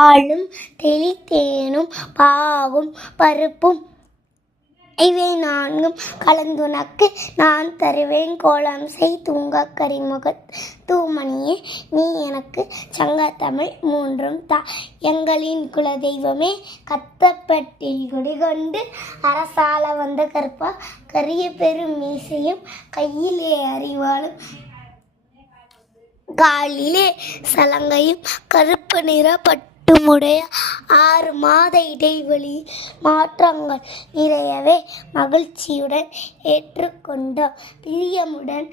பாலும் தெளித்தேனும் பாவும் பருப்பும். இவை நான்கும் கலந்துனக்கு நான் தருவேன் கோலம் செய் தூங்க கரிமுகத் தூமணியே. நீ எனக்கு சங்கத்தமிழ் மூன்றும் தா. எங்களின் குலதெய்வமே கத்தப்பட்டில் குடிகொண்டு அரசால வந்த கற்பா. கரிய பெரும் மீசையும் கையிலே அறிவாளும். காலிலே சலங்கையும் கருப்பு நிற மட்டுமுடைய ஆறு மாத இடைவெளி மாற்றங்கள் நிறையவே மகிழ்ச்சியுடன் ஏற்றுக்கொண்டோம். பிரியமுடன்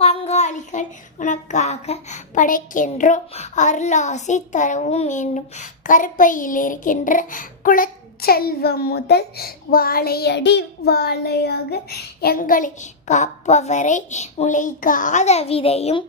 பங்காளிகள் உனக்காக படைக்கின்றோம். அருளாசி தரவும் வேண்டும். கருப்பையில் இருக்கின்ற குலச்செல்வம் முதல் வாழையடி வாழையாக எங்களை காப்பவரை முளைக்காத விதையும்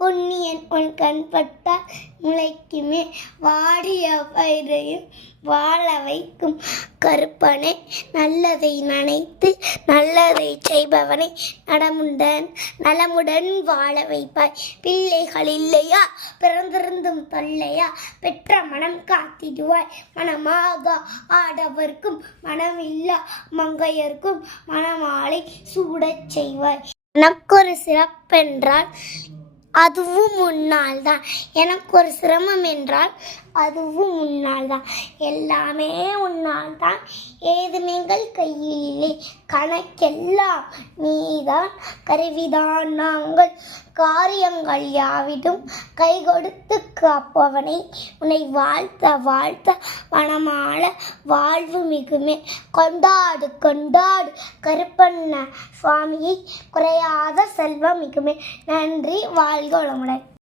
பொன்னியன் உன் கண்பட்டால் முளைக்குமே. வாடிய பயிரையும் வாழ வைக்கும் கருப்பனை நல்லதை நினைத்து நல்லதை செய்பவனை நடமுடன் நலமுடன் வாழ வைப்பாய். பிள்ளைகள் இல்லையா? பிறந்திருந்தும் தொல்லையா? பெற்ற மனம் காத்திடுவாய். மனமாக ஆடவர்க்கும் மனமில்லா மங்கையர்க்கும் மனமாலை சூடச் செய்வாய். எனக்கு சிறப்பென்றால் அதுவும் முன்னால் தான் எனக்கு ஒரு சிரமம் என்றால் அதுவும் முன்னால் தான் எல்லாமே உன்னால் தான் ஏதுமேங்கள் கையில் இல்லை கணக்கெல்லாம் நீதான் கருவிதான். நாங்கள் காரியங்கள் யாவிடும் கை கொடுத்து காப்பவனை உன்னை வாழ்த்த வாழ்த்த மனமாள வாழ்வு மிகுமே. கொண்டாடு கொண்டாடு கருப்பண்ண சுவாமியை குறையாத செல்வம் மிகுமே. நன்றி வாழ்க வளமுடன்.